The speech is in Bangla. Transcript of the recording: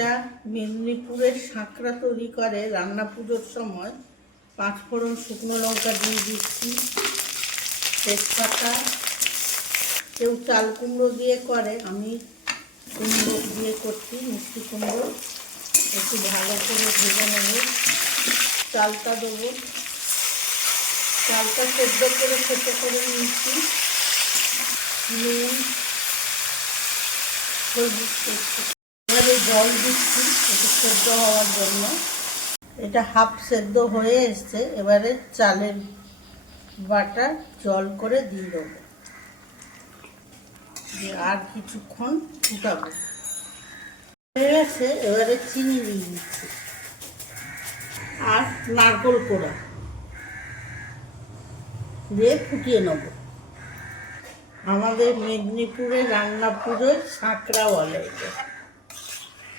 এটা মেদিনীপুরের সাঁকড়া তৈরি করে রান্না পুজোর সময়। 5 ফোড়ন, শুকনো লঙ্কা দিয়ে দিচ্ছি, তেজপাতা। কেউ চাল কুমড়ো দিয়ে করে, আমি কুমড়ো দিয়ে করছি, মিষ্টি কুমড়ো। একটু ভালো করে ভেজে নেব। চালটা দেবো, চালটা সেদ্ধ করে ছোটো করে নিচ্ছি। নুন, এবারে জল দিচ্ছি একটু সেদ্ধ হওয়ার জন্য। এটা হাফ সেদ্ধ হয়ে এসছে, এবারে চালের বাটা জল করে দিয়ে দেবো, আর কিছুক্ষণ ফুটাবো। হয়ে গেছে, এবারে চিনি দিয়ে দিচ্ছি আর নারকেল কোড়া দিয়ে ফুটিয়ে নেব। আমাদের মেদিনীপুরে রান্না পুজোয় সাঁকড়া বলে এটা।